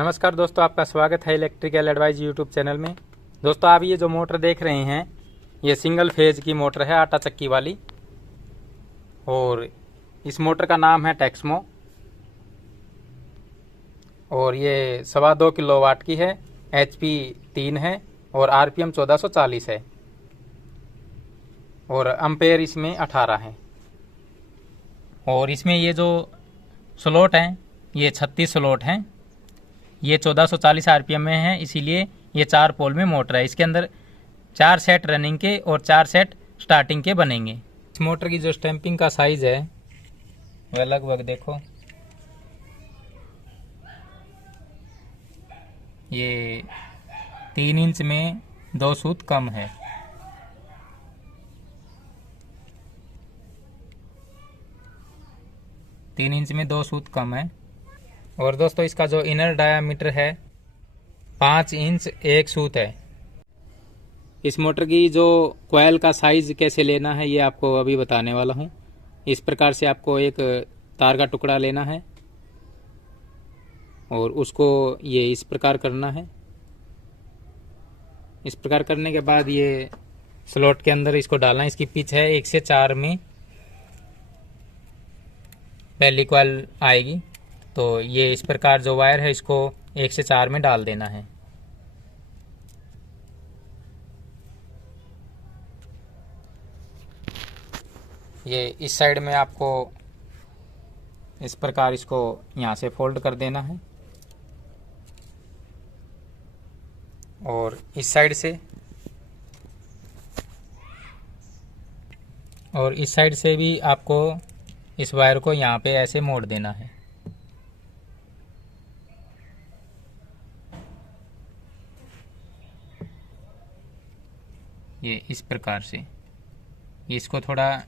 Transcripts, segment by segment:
नमस्कार दोस्तों, आपका स्वागत है इलेक्ट्रिकल एडवाइस यूट्यूब चैनल में। दोस्तों, आप ये जो मोटर देख रहे हैं ये सिंगल फेज की मोटर है, आटा चक्की वाली। और इस मोटर का नाम है टेक्समो और ये 2.25 किलोवाट की है। HP 3 है और RPM 1440 है और एम्पेयर इसमें 18 है। और इसमें ये जो स्लॉट हैं ये 36 स्लॉट हैं। ये 1440 RPM में है, इसीलिए ये 4 पोल में मोटर है। इसके अंदर 4 सेट रनिंग के और 4 सेट स्टार्टिंग के बनेंगे। इस मोटर की जो स्टैंपिंग का साइज है वह लगभग देखो, ये 3 इंच में 2 सूत कम है। तीन इंच में 2 सूत कम है। और दोस्तों, इसका जो इनर डायामीटर है 5 इंच 1 सूत है। इस मोटर की जो कॉइल का साइज कैसे लेना है ये आपको अभी बताने वाला हूँ। इस प्रकार से आपको एक तार का टुकड़ा लेना है और उसको ये इस प्रकार करना है। इस प्रकार करने के बाद ये स्लॉट के अंदर इसको डालना है। इसकी पिच है 1 से 4 में पहली कॉइल आएगी। तो ये इस प्रकार जो वायर है इसको 1 से 4 में डाल देना है। ये इस साइड में आपको इस प्रकार इसको यहाँ से फोल्ड कर देना है और इस साइड से भी आपको इस वायर को यहाँ पे ऐसे मोड़ देना है। ये इस प्रकार से इसको थोड़ा,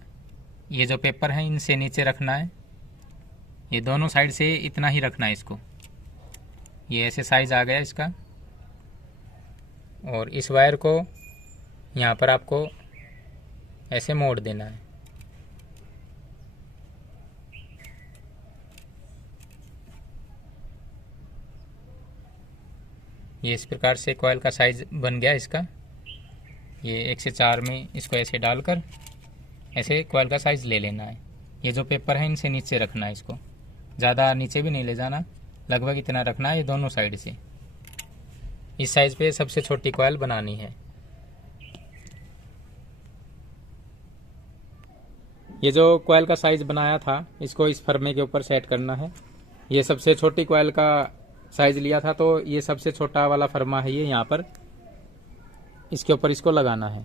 ये जो पेपर है इनसे नीचे रखना है। ये दोनों साइड से इतना ही रखना है इसको। ये ऐसे साइज आ गया इसका। और इस वायर को यहाँ पर आपको ऐसे मोड़ देना है। ये इस प्रकार से कॉइल का साइज बन गया इसका। ये 1 से 4 में इसको ऐसे डालकर ऐसे कॉइल का साइज ले लेना है। ये जो पेपर है इनसे नीचे रखना है इसको, ज़्यादा नीचे भी नहीं ले जाना, लगभग इतना रखना है। ये दोनों साइड से इस साइज पे सबसे छोटी कॉइल बनानी है। ये जो कॉइल का साइज बनाया था इसको इस फर्मे के ऊपर सेट करना है। ये सबसे छोटी कॉइल का साइज लिया था तो ये सबसे छोटा वाला फर्मा है, ये यहाँ पर इसके ऊपर इसको लगाना है।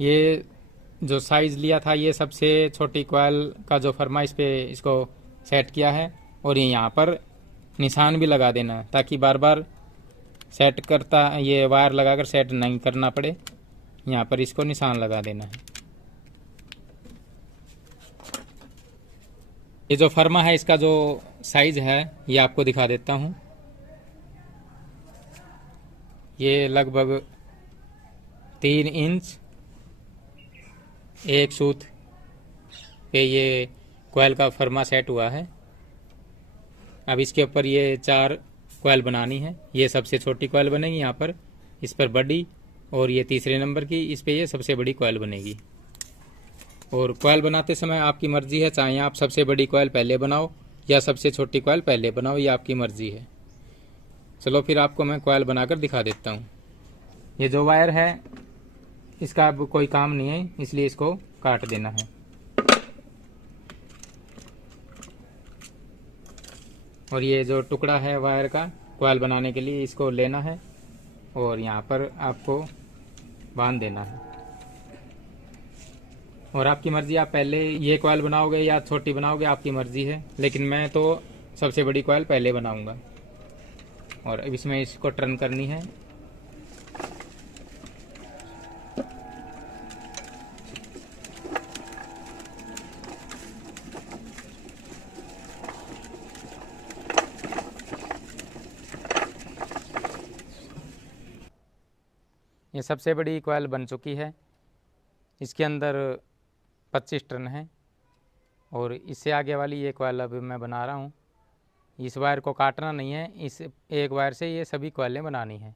ये जो साइज लिया था ये सबसे छोटी कॉइल का जो फर्मा इस पे इसको सेट किया है। और ये यहाँ पर निशान भी लगा देना है ताकि बार बार सेट करता ये वायर लगाकर सेट नहीं करना पड़े। यहाँ पर इसको निशान लगा देना है। ये जो फर्मा है इसका जो साइज है ये आपको दिखा देता हूँ। ये लगभग 3 इंच 1 सूत पे ये कॉइल का फर्मा सेट हुआ है। अब इसके ऊपर ये 4 कॉइल बनानी है। ये सबसे छोटी कॉइल बनेगी यहाँ पर, इस पर बड़ी, और ये तीसरे नंबर की, इस पे ये सबसे बड़ी कॉइल बनेगी। और कॉइल बनाते समय आपकी मर्जी है, चाहे आप सबसे बड़ी कॉइल पहले बनाओ या सबसे छोटी कॉइल पहले बनाओ, ये आपकी मर्जी है। चलो फिर आपको मैं कॉइल बनाकर दिखा देता हूँ। ये जो वायर है इसका अब कोई काम नहीं है, इसलिए इसको काट देना है। और ये जो टुकड़ा है वायर का कॉइल बनाने के लिए इसको लेना है और यहाँ पर आपको बांध देना है। और आपकी मर्जी, आप पहले ये कॉइल बनाओगे या छोटी बनाओगे, आपकी मर्जी है, लेकिन मैं तो सबसे बड़ी कॉइल पहले बनाऊंगा। और अब इसमें इसको टर्न करनी है। ये सबसे बड़ी कॉइल बन चुकी है। इसके अंदर 25 टन है। और इससे आगे वाली ये कॉइल अभी मैं बना रहा हूँ। इस वायर को काटना नहीं है, इस एक वायर से ये सभी कॉइलें बनानी हैं।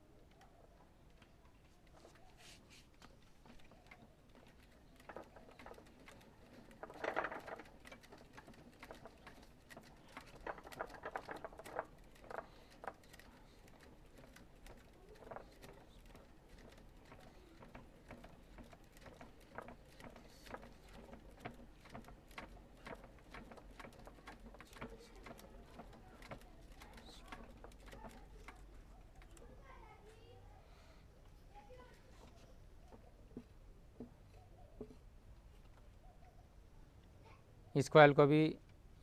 इस कॉइल को भी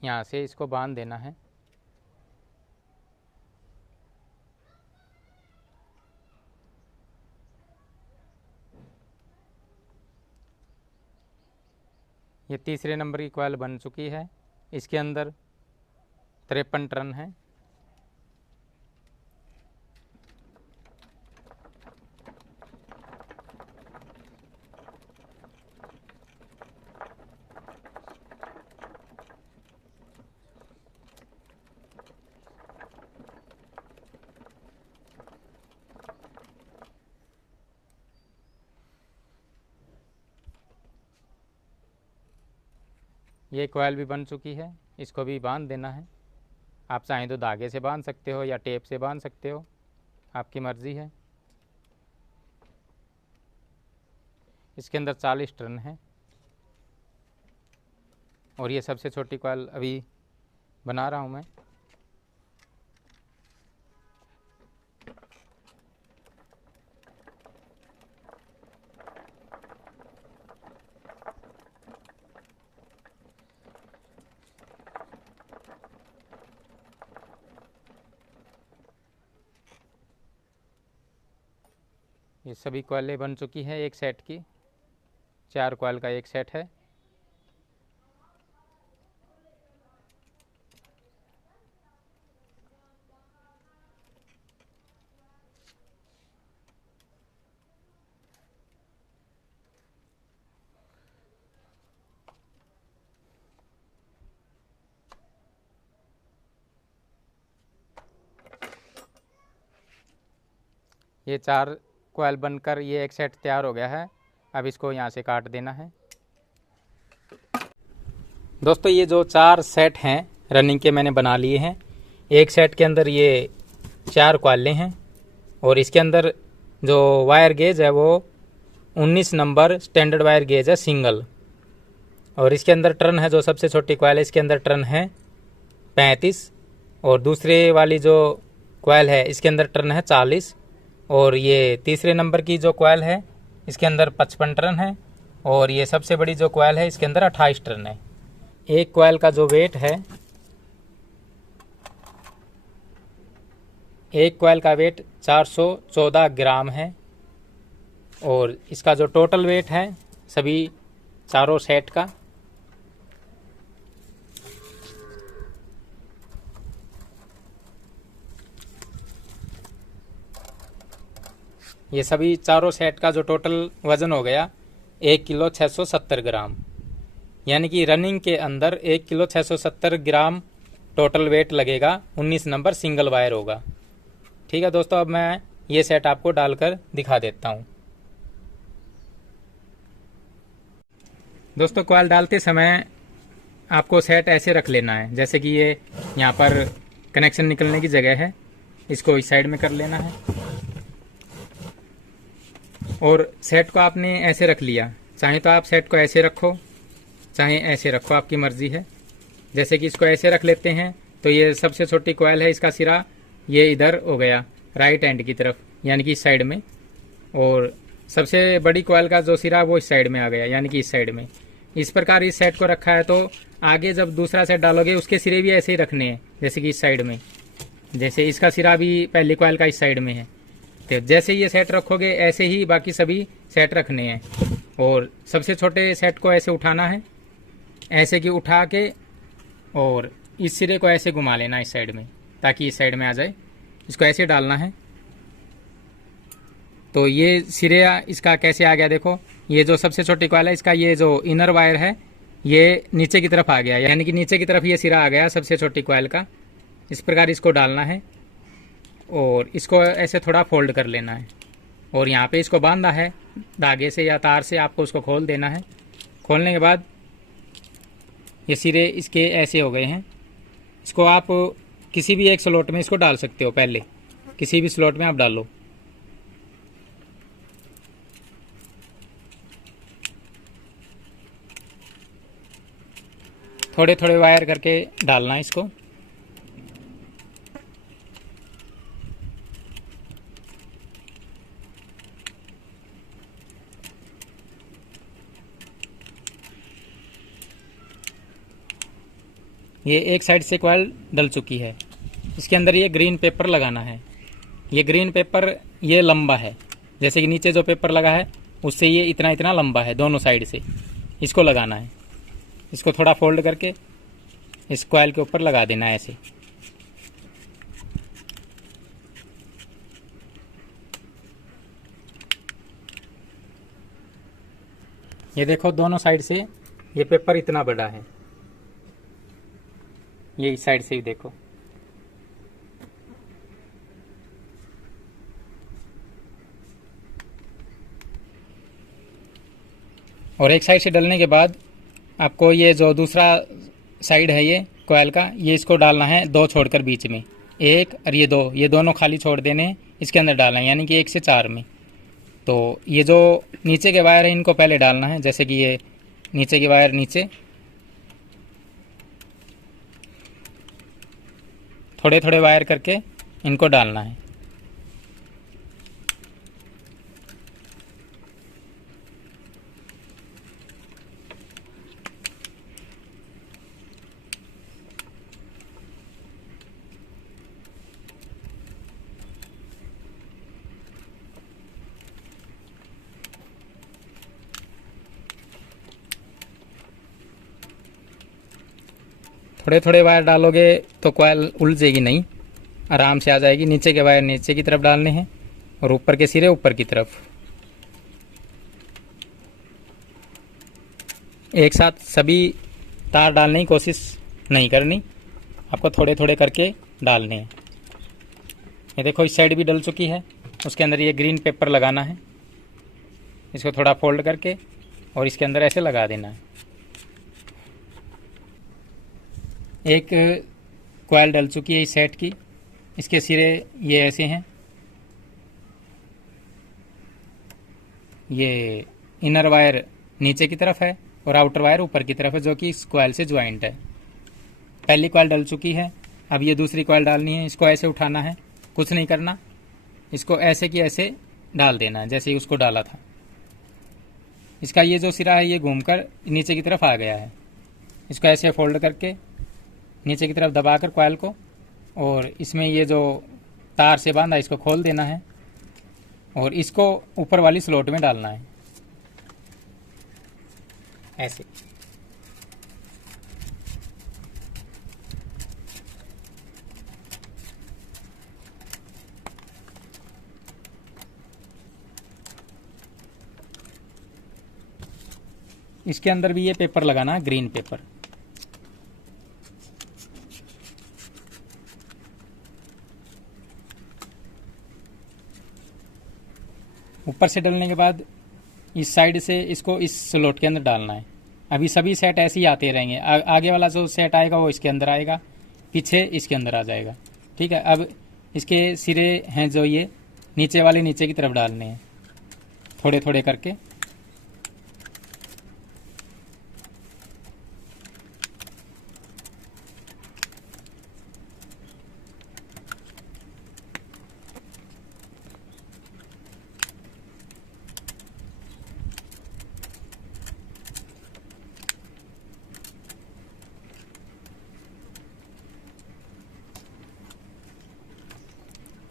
यहाँ से इसको बांध देना है। ये तीसरे नंबर की कॉइल बन चुकी है। इसके अंदर 53 टन है। ये कॉइल भी बन चुकी है, इसको भी बांध देना है। आप चाहें तो धागे से बांध सकते हो या टेप से बांध सकते हो, आपकी मर्ज़ी है। इसके अंदर 40 टन है। और ये सबसे छोटी कॉइल अभी बना रहा हूँ मैं। ये सभी कॉइलें बन चुकी है एक सेट की। 4 कॉइल का एक सेट है। ये 4 कॉइल बनकर ये एक सेट तैयार हो गया है। अब इसको यहाँ से काट देना है। दोस्तों, ये जो 4 सेट हैं रनिंग के मैंने बना लिए हैं। एक सेट के अंदर ये 4 कॉइलें हैं। और इसके अंदर जो वायर गेज है वो 19 नंबर स्टैंडर्ड वायर गेज है, सिंगल। और इसके अंदर टर्न है, जो सबसे छोटी कॉइल है इसके अंदर टर्न है 35। और दूसरे वाली जो कॉइल है इसके अंदर टर्न है 40। और ये तीसरे नंबर की जो कॉइल है इसके अंदर 55 टन है। और ये सबसे बड़ी जो कॉइल है इसके अंदर 28 टन है। एक कॉइल का जो वेट है, एक कॉइल का वेट 414 ग्राम है। और इसका जो टोटल वेट है सभी चारों सेट का, ये सभी चारों सेट का जो टोटल वज़न हो गया 1 किलो 670 ग्राम। यानी कि रनिंग के अंदर 1 किलो 670 ग्राम टोटल वेट लगेगा। 19 नंबर सिंगल वायर होगा। ठीक है दोस्तों, अब मैं ये सेट आपको डालकर दिखा देता हूँ। दोस्तों, कॉइल डालते समय आपको सेट ऐसे रख लेना है, जैसे कि ये यहाँ पर कनेक्शन निकलने की जगह है, इसको इस साइड में कर लेना है। और सेट को आपने ऐसे रख लिया। चाहे तो आप सेट को ऐसे रखो, चाहे ऐसे रखो, आपकी मर्जी है। जैसे कि इसको ऐसे रख लेते हैं तो ये सबसे छोटी कॉइल है, इसका सिरा ये इधर हो गया राइट हैंड की तरफ, यानी कि इस साइड में। और सबसे बड़ी कॉइल का जो सिरा वो इस साइड में आ गया, यानी कि इस साइड में। इस प्रकार इस सेट को रखा है, तो आगे जब दूसरा सेट डालोगे उसके सिरे भी ऐसे ही रखने हैं, जैसे कि इस साइड में, जैसे इसका सिरा भी पहली कॉइल का इस साइड में है। तो जैसे ये सेट रखोगे ऐसे ही बाकी सभी सेट रखने हैं। और सबसे छोटे सेट को ऐसे उठाना है, ऐसे कि उठा के और इस सिरे को ऐसे घुमा लेना इस साइड में, ताकि इस साइड में आ जाए। इसको ऐसे डालना है। तो ये सिरे इसका कैसे आ गया देखो, ये जो सबसे छोटी कॉइल है इसका ये जो इनर वायर है ये नीचे की तरफ आ गया, यानी कि नीचे की तरफ ये सिरा आ गया सबसे छोटी कॉइल का। इस प्रकार इसको डालना है और इसको ऐसे थोड़ा फोल्ड कर लेना है। और यहाँ पे इसको बांधा है धागे से या तार से, आपको उसको खोल देना है। खोलने के बाद ये सिरे इसके ऐसे हो गए हैं। इसको आप किसी भी एक स्लॉट में इसको डाल सकते हो, पहले किसी भी स्लॉट में आप डालो। थोड़े थोड़े वायर करके डालना है इसको। ये एक साइड से कॉइल डल चुकी है। इसके अंदर ये ग्रीन पेपर लगाना है। ये ग्रीन पेपर ये लंबा है, जैसे कि नीचे जो पेपर लगा है उससे ये इतना इतना लंबा है दोनों साइड से। इसको लगाना है। इसको थोड़ा फोल्ड करके इस कॉइल के ऊपर लगा देना है ऐसे। ये देखो दोनों साइड से ये पेपर इतना बड़ा है, ये इस साइड से ही देखो। और एक साइड से डलने के बाद आपको ये जो दूसरा साइड है ये कॉइल का, ये इसको डालना है दो छोड़कर बीच में, एक और ये दो, ये दोनों खाली छोड़ देने हैं, इसके अंदर डालना है, यानी कि 1 से 4 में। तो ये जो नीचे के वायर है इनको पहले डालना है, जैसे कि ये नीचे के वायर नीचे, थोड़े थोड़े वायर करके इनको डालना है। थोड़े थोड़े वायर डालोगे तो कॉइल उलझेगी नहीं, आराम से आ जाएगी। नीचे के वायर नीचे की तरफ डालने हैं और ऊपर के सिरे ऊपर की तरफ। एक साथ सभी तार डालने की कोशिश नहीं करनी, आपको थोड़े थोड़े करके डालने हैं। ये देखो इस साइड भी डल चुकी है, उसके अंदर ये ग्रीन पेपर लगाना है। इसको थोड़ा फोल्ड करके और इसके अंदर ऐसे लगा देना है। एक कॉइल डल चुकी है इस सेट की, इसके सिरे ये ऐसे हैं। ये इनर वायर नीचे की तरफ है और आउटर वायर ऊपर की तरफ है, जो कि इस कॉइल से ज्वाइंट है। पहली कॉइल डल चुकी है, अब ये दूसरी कॉइल डालनी है। इसको ऐसे उठाना है, कुछ नहीं करना, इसको ऐसे की ऐसे डाल देना है जैसे ही उसको डाला था। इसका ये जो सिरा है ये घूमकर नीचे की तरफ आ गया है। इसको ऐसे फोल्ड करके नीचे की तरफ दबाकर कॉइल को, और इसमें ये जो तार से बांधा इसको खोल देना है और इसको ऊपर वाली स्लॉट में डालना है ऐसे। इसके अंदर भी ये पेपर लगाना है, ग्रीन पेपर। ऊपर से डलने के बाद इस साइड से इसको इस स्लॉट के अंदर डालना है। अभी सभी सेट ऐसे ही आते रहेंगे। आगे वाला जो सेट आएगा वो इसके अंदर आएगा, पीछे इसके अंदर आ जाएगा। ठीक है, अब इसके सिरे हैं जो ये नीचे वाले नीचे की तरफ डालने हैं थोड़े थोड़े करके।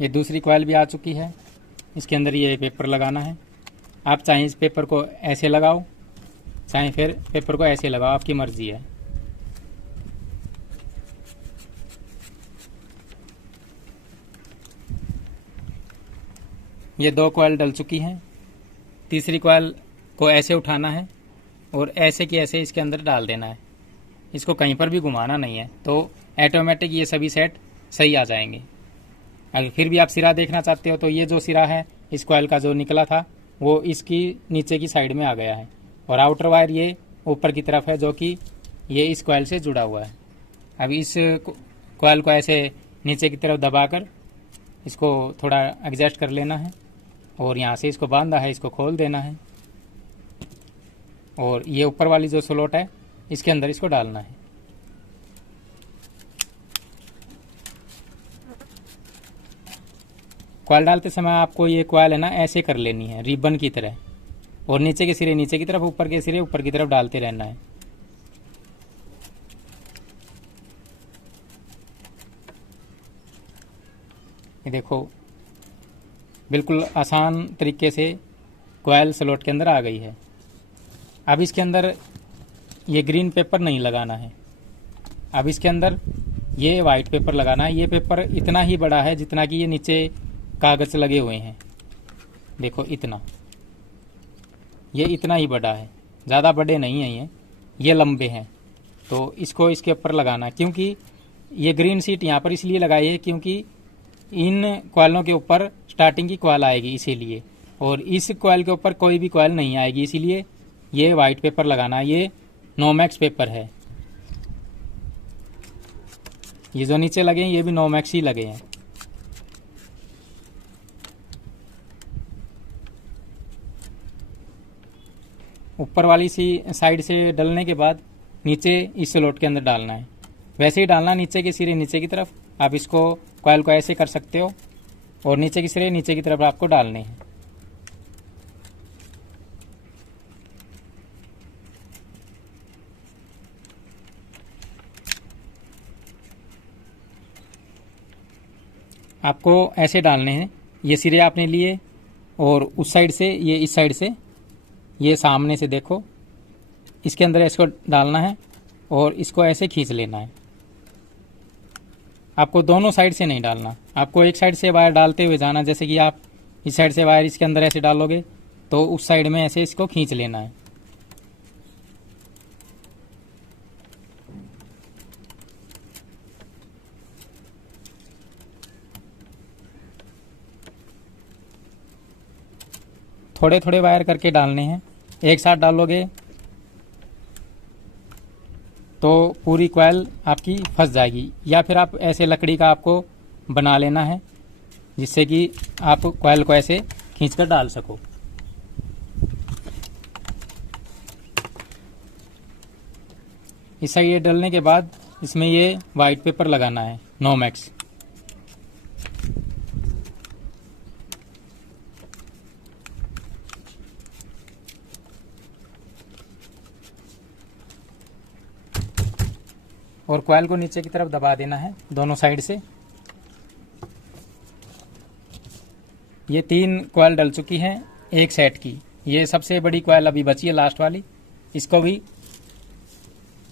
ये दूसरी कॉइल भी आ चुकी है। इसके अंदर ये पेपर लगाना है। आप चाहें इस पेपर को ऐसे लगाओ, चाहें फिर पेपर को ऐसे लगाओ, आपकी मर्जी है। ये 2 कॉइल डल चुकी हैं। तीसरी कॉइल को ऐसे उठाना है और ऐसे की ऐसे इसके अंदर डाल देना है। इसको कहीं पर भी घुमाना नहीं है, तो ऑटोमेटिक ये सभी सेट सही आ जाएंगे। अगर फिर भी आप सिरा देखना चाहते हो तो ये जो सिरा है इस कॉइल का जो निकला था वो इसकी नीचे की साइड में आ गया है, और आउटर वायर ये ऊपर की तरफ है जो कि ये इस कॉइल से जुड़ा हुआ है। अब इस कॉइल को ऐसे नीचे की तरफ दबाकर इसको थोड़ा एडजस्ट कर लेना है, और यहाँ से इसको बांधा है, इसको खोल देना है, और ये ऊपर वाली जो स्लॉट है इसके अंदर इसको डालना है। कॉइल डालते समय आपको ये कॉइल है ना ऐसे कर लेनी है रिबन की तरह, और नीचे के सिरे नीचे की तरफ, ऊपर के सिरे ऊपर की तरफ डालते रहना है। ये देखो बिल्कुल आसान तरीके से कॉइल स्लॉट के अंदर आ गई है। अब इसके अंदर ये ग्रीन पेपर नहीं लगाना है, अब इसके अंदर ये वाइट पेपर लगाना है। ये पेपर इतना ही बड़ा है जितना कि ये नीचे कागज लगे हुए हैं। देखो इतना, ये इतना ही बड़ा है, ज़्यादा बड़े नहीं हैं ये लंबे हैं। तो इसको इसके ऊपर लगाना, क्योंकि ये ग्रीन शीट यहाँ पर इसलिए लगाई है क्योंकि इन कॉइलों के ऊपर स्टार्टिंग की कॉइल आएगी इसीलिए, और इस कॉइल के ऊपर कोई भी कॉइल नहीं आएगी, इसीलिए ये वाइट पेपर लगाना। ये नोमैक्स पेपर है। ये जो नीचे लगे हैं ये भी नोमैक्स ही लगे हैं। ऊपर वाली सी साइड से डलने के बाद नीचे इस स्लॉट के अंदर डालना है। वैसे ही डालना, नीचे के सिरे नीचे की तरफ। आप इसको कॉइल को ऐसे कर सकते हो, और नीचे के सिरे नीचे की तरफ आपको डालने हैं। आपको ऐसे डालने हैं। ये सिरे आपने लिए, और उस साइड से ये इस साइड से ये सामने से देखो इसके अंदर इसको डालना है, और इसको ऐसे खींच लेना है। आपको दोनों साइड से नहीं डालना, आपको एक साइड से वायर डालते हुए जाना। जैसे कि आप इस साइड से वायर इसके अंदर ऐसे डालोगे तो उस साइड में ऐसे इसको खींच लेना है। थोड़े थोड़े वायर करके डालने हैं, एक साथ डालोगे तो पूरी कॉइल आपकी फंस जाएगी। या फिर आप ऐसे लकड़ी का आपको बना लेना है जिससे कि आप कॉइल को ऐसे खींचकर डाल सको। इस साइड ये डलने के बाद इसमें ये वाइट पेपर लगाना है, नोमैक्स। और कॉइल को नीचे की तरफ दबा देना है दोनों साइड से। ये 3 कॉइल डल चुकी हैं एक सेट की। ये सबसे बड़ी कॉइल अभी बची है, लास्ट वाली। इसको भी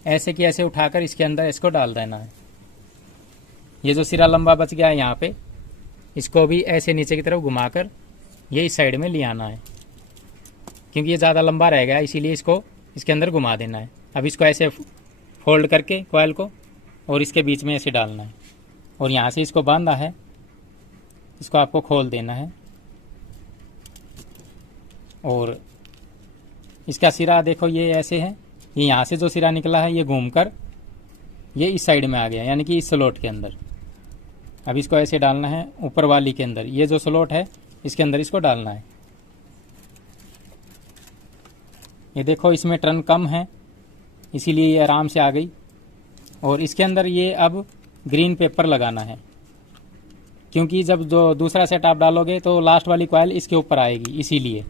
ऐसे की ऐसे उठाकर इसके अंदर इसको डाल देना है। ये जो सिरा लंबा बच गया है यहाँ पे, इसको भी ऐसे नीचे की तरफ घुमाकर ये इस साइड में ले आना है, क्योंकि ये ज़्यादा लंबा रह गया इसीलिए इसको इसके अंदर घुमा देना है। अब इसको ऐसे फोल्ड करके कॉइल को और इसके बीच में ऐसे डालना है, और यहाँ से इसको बांधा है, इसको आपको खोल देना है। और इसका सिरा देखो ये ऐसे है, ये यहाँ से जो सिरा निकला है ये घूमकर ये इस साइड में आ गया, यानी कि इस स्लॉट के अंदर। अब इसको ऐसे डालना है ऊपर वाली के अंदर, ये जो स्लॉट है इसके अंदर इसको डालना है। ये देखो इसमें टर्न कम है इसीलिए ये आराम से आ गई। और इसके अंदर ये अब ग्रीन पेपर लगाना है, क्योंकि जब जो दूसरा सेट आप डालोगे तो लास्ट वाली कॉइल इसके ऊपर आएगी, इसीलिए।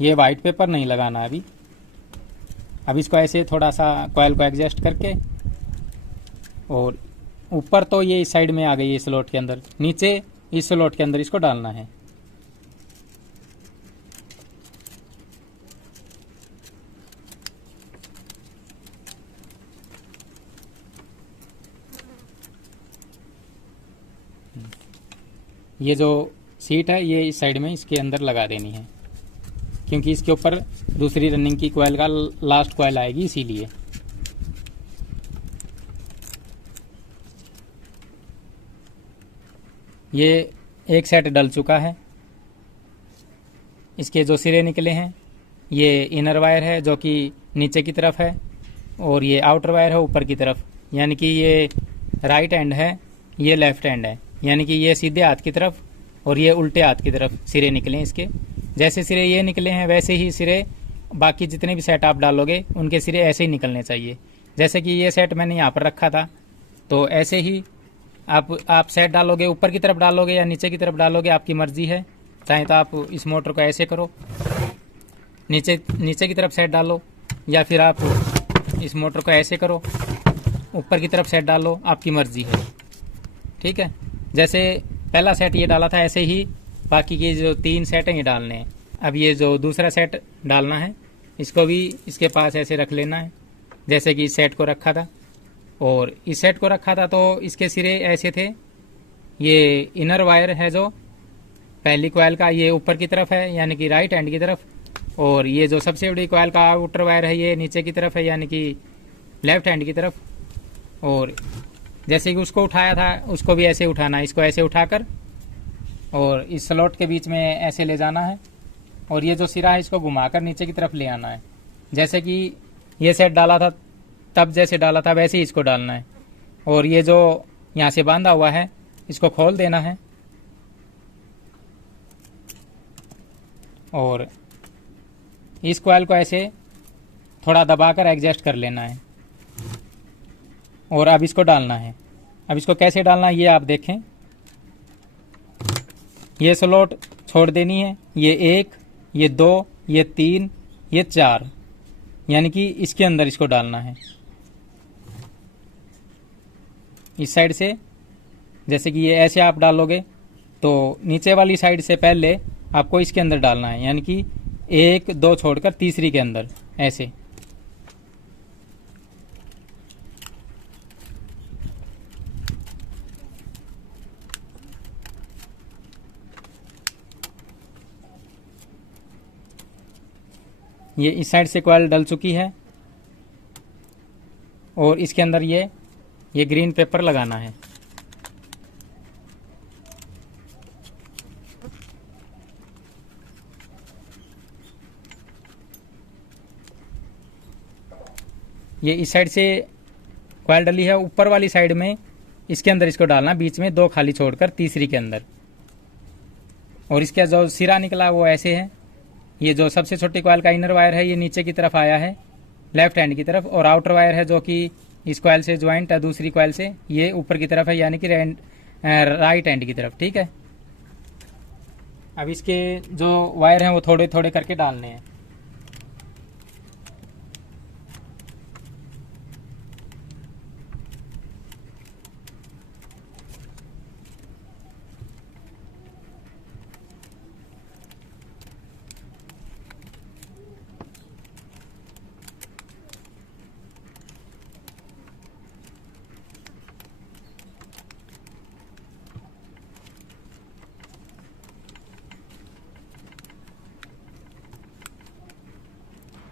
ये वाइट पेपर नहीं लगाना अभी। अब इसको ऐसे थोड़ा सा कॉयल को एडजस्ट करके, और ऊपर तो ये इस साइड में आ गई है स्लॉट के अंदर, नीचे इस स्लॉट के अंदर इसको डालना है। ये जो सीट है ये इस साइड में इसके अंदर लगा देनी है, क्योंकि इसके ऊपर दूसरी रनिंग की कॉयल का लास्ट कॉयल आएगी, इसीलिए। ये एक सेट डल चुका है। इसके जो सिरे निकले हैं, ये इनर वायर है जो कि नीचे की तरफ है, और ये आउटर वायर है ऊपर की तरफ। यानी कि ये राइट हैंड है, ये लेफ्ट हैंड है, यानी कि ये सीधे हाथ की तरफ और ये उल्टे हाथ की तरफ सिरे निकले हैं इसके। जैसे सिरे ये निकले हैं वैसे ही सिरे बाकी जितने भी सेट आप डालोगे उनके सिरे ऐसे ही निकलने चाहिए। जैसे कि ये सेट मैंने यहाँ पर रखा था, तो ऐसे ही आप सेट डालोगे, ऊपर की तरफ डालोगे या नीचे की तरफ डालोगे, आपकी मर्जी है। चाहे तो आप इस मोटर को ऐसे करो, नीचे की तरफ सेट डालो, या फिर आप इस मोटर को ऐसे करो, ऊपर की तरफ सेट डालो, आपकी मर्जी है। ठीक है, जैसे पहला सेट ये डाला था ऐसे ही बाकी के जो 3 सेट हैं ये डालने हैं। अब ये जो दूसरा सेट डालना है इसको भी इसके पास ऐसे रख लेना है, जैसे कि इस सेट को रखा था। और इस सेट को रखा था तो इसके सिरे ऐसे थे। ये इनर वायर है जो पहली कॉयल का, ये ऊपर की तरफ है यानी कि राइट हैंड की तरफ, और ये जो सबसे बड़ी कॉयल का आउटर वायर है ये नीचे की तरफ है यानी कि लेफ्ट हैंड की तरफ। और जैसे कि उसको उठाया था उसको भी ऐसे उठाना है, इसको ऐसे उठाकर और इस स्लॉट के बीच में ऐसे ले जाना है, और ये जो सिरा है इसको घुमाकर नीचे की तरफ ले आना है। जैसे कि ये सेट डाला था तब जैसे डाला था वैसे ही इसको डालना है। और ये जो यहाँ से बांधा हुआ है इसको खोल देना है, और इस कॉइल को ऐसे थोड़ा दबाकर एडजस्ट कर लेना है, और अब इसको डालना है। अब इसको कैसे डालना है ये आप देखें। ये स्लॉट छोड़ देनी है, ये 1, ये 2, ये 3, ये 4, यानी कि इसके अंदर इसको डालना है इस साइड से। जैसे कि ये ऐसे आप डालोगे तो नीचे वाली साइड से पहले आपको इसके अंदर डालना है, यानी कि 1, 2 छोड़कर तीसरी के अंदर ऐसे। ये इस साइड से कॉइल डल चुकी है, और इसके अंदर ये ग्रीन पेपर लगाना है। ये इस साइड से कॉइल डली है, ऊपर वाली साइड में इसके अंदर इसको डालना, बीच में 2 खाली छोड़कर तीसरी के अंदर। और इसका जो सिरा निकला वो ऐसे है। ये जो सबसे छोटी कॉइल का इनर वायर है ये नीचे की तरफ आया है लेफ्ट हैंड की तरफ, और आउटर वायर है जो कि इस कॉइल से ज्वाइंट है दूसरी कॉइल से, ये ऊपर की तरफ है यानी कि राइट हैंड की तरफ। ठीक है, अब इसके जो वायर हैं वो थोड़े थोड़े करके डालने हैं।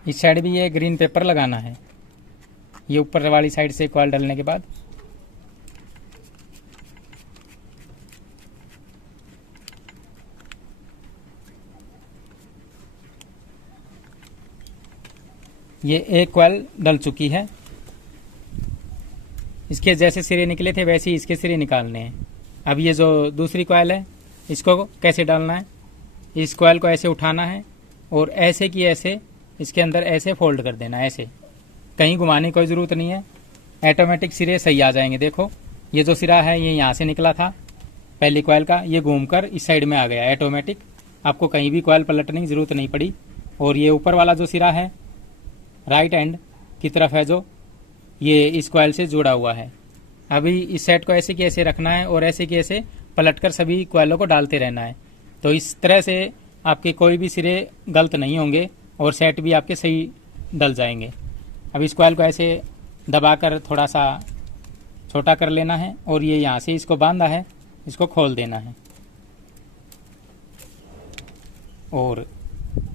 इस साइड भी ये ग्रीन पेपर लगाना है, ये ऊपर वाली साइड से कॉइल डालने के बाद। ये एक कॉइल डल चुकी है, इसके जैसे सिरे निकले थे वैसे ही इसके सिरे निकालने हैं। अब ये जो दूसरी कॉइल है इसको कैसे डालना है, इस कॉइल को ऐसे उठाना है और ऐसे की ऐसे इसके अंदर ऐसे फोल्ड कर देना, ऐसे कहीं घुमाने की कोई ज़रूरत नहीं है, ऑटोमेटिक सिरे सही आ जाएंगे। देखो ये जो सिरा है ये यहाँ से निकला था पहली कॉइल का, ये घूमकर इस साइड में आ गया ऑटोमेटिक, आपको कहीं भी कॉइल पलटने की ज़रूरत नहीं पड़ी। और ये ऊपर वाला जो सिरा है राइट एंड की तरफ है जो ये इस कॉइल से जुड़ा हुआ है। अभी इस सेट को ऐसे की ऐसे रखना है और ऐसे की ऐसे पलटकर सभी कॉइलों को डालते रहना है। तो इस तरह से आपके कोई भी सिरे गलत नहीं होंगे और सेट भी आपके सही डल जाएंगे। अब इस कॉइल को ऐसे दबाकर थोड़ा सा छोटा कर लेना है और ये यहाँ से इसको बांधा है, इसको खोल देना है। और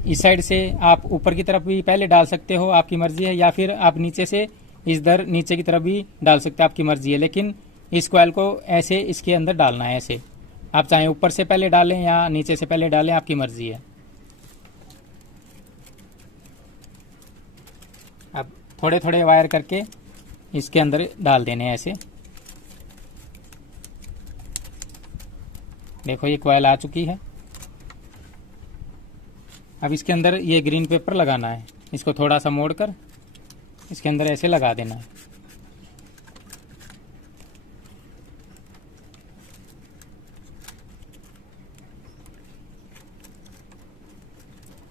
इस साइड से आप ऊपर की तरफ भी पहले डाल सकते हो, आपकी मर्जी है, या फिर आप नीचे से इधर नीचे की तरफ भी डाल सकते हो, आपकी मर्जी है। लेकिन इस कॉइल को ऐसे इसके अंदर डालना है। ऐसे आप चाहे ऊपर से पहले डालें या नीचे से पहले डालें, आपकी मर्जी है। अब थोड़े थोड़े वायर करके इसके अंदर डाल देने हैं ऐसे। देखो ये कॉइल आ चुकी है। अब इसके अंदर ये ग्रीन पेपर लगाना है, इसको थोड़ा सा मोड़कर इसके अंदर ऐसे लगा देना है।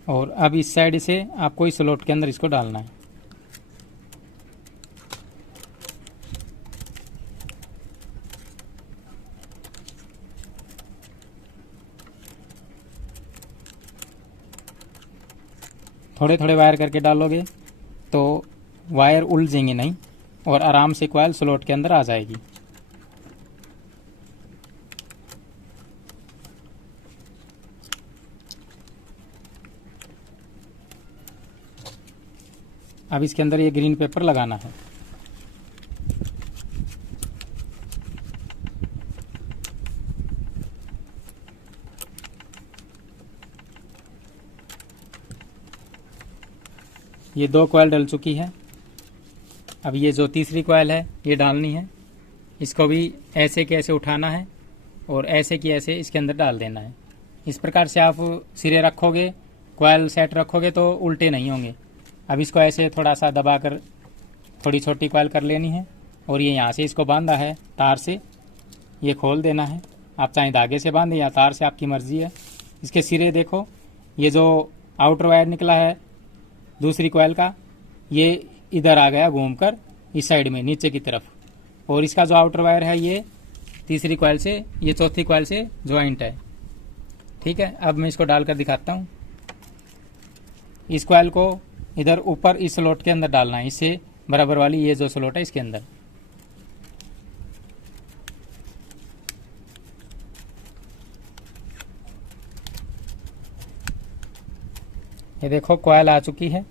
और अब इस साइड से आपको इस स्लॉट के अंदर इसको डालना है। थोड़े थोड़े वायर करके डालोगे तो वायर उलझेंगे नहीं और आराम से कॉइल स्लॉट के अंदर आ जाएगी। अब इसके अंदर ये ग्रीन पेपर लगाना है। ये 2 कॉइल डल चुकी है। अब ये जो तीसरी कॉइल है ये डालनी है। इसको भी ऐसे के ऐसे उठाना है और ऐसे की ऐसे इसके अंदर डाल देना है। इस प्रकार से आप सिरे रखोगे, कॉइल सेट रखोगे तो उल्टे नहीं होंगे। अब इसको ऐसे थोड़ा सा दबाकर थोड़ी छोटी कॉइल कर लेनी है और ये यहाँ से इसको बांधा है तार से, ये खोल देना है। आप चाहे धागे से बांधें या तार से, आपकी मर्जी है। इसके सिरे देखो, ये जो आउटर वायर निकला है दूसरी कॉइल का, ये इधर आ गया घूमकर इस साइड में नीचे की तरफ, और इसका जो आउटर वायर है ये तीसरी कॉइल से, ये चौथी कॉइल से ज्वाइंट है। ठीक है, अब मैं इसको डालकर दिखाता हूँ। इस कॉइल को इधर ऊपर इस स्लॉट के अंदर डालना है, इससे बराबर वाली ये जो स्लॉट है इसके अंदर। ये देखो कॉइल आ चुकी है।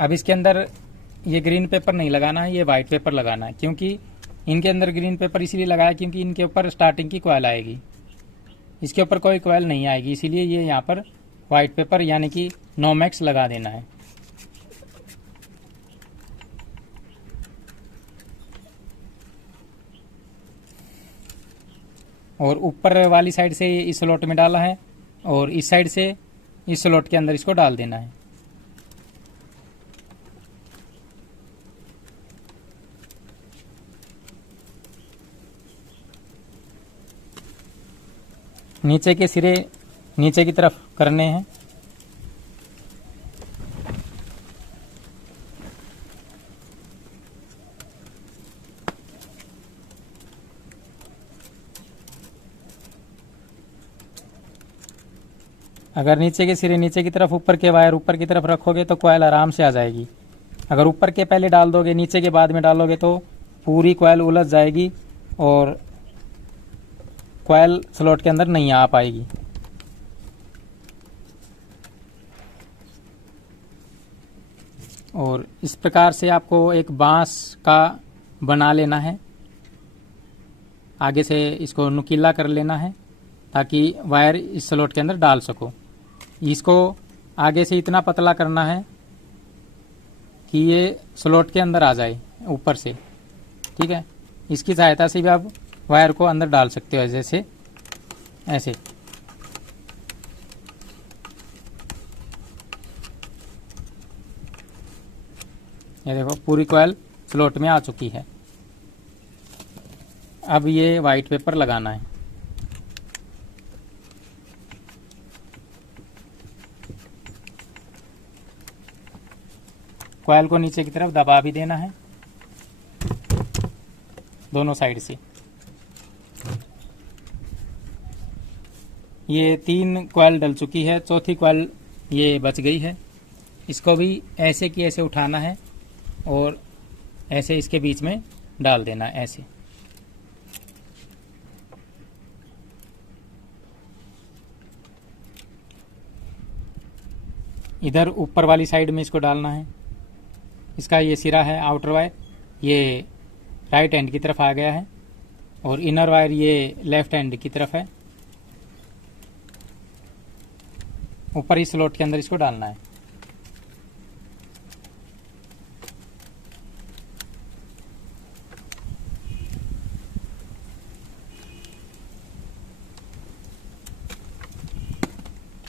अब इसके अंदर ये ग्रीन पेपर नहीं लगाना है, ये वाइट पेपर लगाना है। क्योंकि इनके अंदर ग्रीन पेपर इसीलिए लगाया क्योंकि इनके ऊपर स्टार्टिंग की कॉइल आएगी, इसके ऊपर कोई कॉइल नहीं आएगी, इसीलिए ये यहाँ पर वाइट पेपर यानी कि नोमैक्स लगा देना है। और ऊपर वाली साइड से इस स्लॉट में डाला है और इस साइड से इस स्लॉट के अंदर इसको डाल देना है। नीचे के सिरे नीचे की तरफ करने हैं। अगर नीचे के सिरे नीचे की तरफ, ऊपर के वायर ऊपर की तरफ रखोगे तो कॉइल आराम से आ जाएगी। अगर ऊपर के पहले डाल दोगे, नीचे के बाद में डालोगे तो पूरी कॉइल उलझ जाएगी और कॉइल स्लॉट के अंदर नहीं आ पाएगी। और इस प्रकार से आपको एक बांस का बना लेना है। आगे से इसको नुकीला कर लेना है ताकि वायर इस स्लॉट के अंदर डाल सको। इसको आगे से इतना पतला करना है कि ये स्लॉट के अंदर आ जाए ऊपर से। ठीक है, इसकी सहायता से भी आप वायर को अंदर डाल सकते हो, जैसे ऐसे। ये देखो पूरी कॉइल स्लॉट में आ चुकी है। अब ये वाइट पेपर लगाना है। कॉइल को नीचे की तरफ दबा भी देना है दोनों साइड से। ये 3 कॉइल डल चुकी है, चौथी कॉइल ये बच गई है। इसको भी ऐसे की ऐसे उठाना है और ऐसे इसके बीच में डाल देना है ऐसे। इधर ऊपर वाली साइड में इसको डालना है। इसका ये सिरा है आउटर वायर, ये राइट हैंड की तरफ आ गया है और इनर वायर ये लेफ्ट हैंड की तरफ है। ऊपर इस स्लॉट के अंदर इसको डालना है।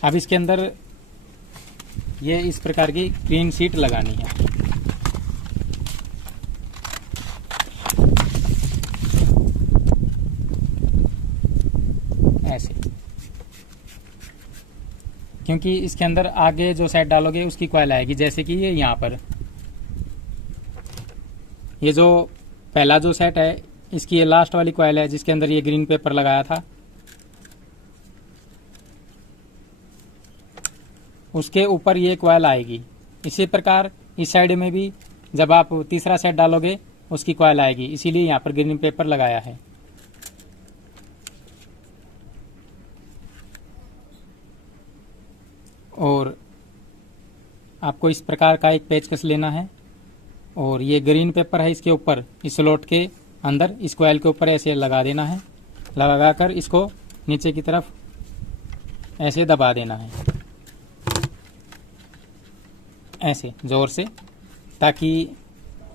अब इसके अंदर ये इस प्रकार की ग्रीन शीट लगानी है। ऐसे, क्योंकि इसके अंदर आगे जो सेट डालोगे उसकी कॉइल आएगी, जैसे कि ये यहाँ पर ये जो पहला जो सेट है इसकी ये लास्ट वाली कॉइल है जिसके अंदर ये ग्रीन पेपर लगाया था। उसके ऊपर ये कॉइल आएगी। इसी प्रकार इस साइड में भी जब आप तीसरा सेट डालोगे उसकी कॉइल आएगी, इसीलिए यहाँ पर ग्रीन पेपर लगाया है। और आपको इस प्रकार का एक पेचकस लेना है और ये ग्रीन पेपर है इसके ऊपर इस स्लॉट के अंदर इस कॉइल के ऊपर ऐसे लगा देना है। लगाकर इसको नीचे की तरफ ऐसे दबा देना है, ऐसे जोर से, ताकि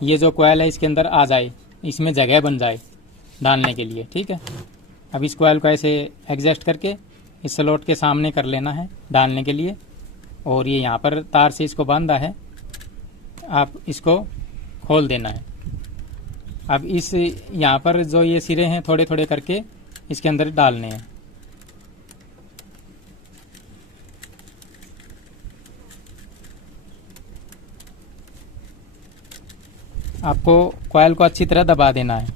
ये जो कॉइल है इसके अंदर आ जाए, इसमें जगह बन जाए डालने के लिए। ठीक है, अब इस कॉइल को ऐसे एडजस्ट करके इस स्लॉट के सामने कर लेना है डालने के लिए। और ये यहाँ पर तार से इसको बांधा है, आप इसको खोल देना है। अब इस यहाँ पर जो ये सिरे हैं थोड़े थोड़े करके इसके अंदर डालने हैं। आपको कॉइल को अच्छी तरह दबा देना है।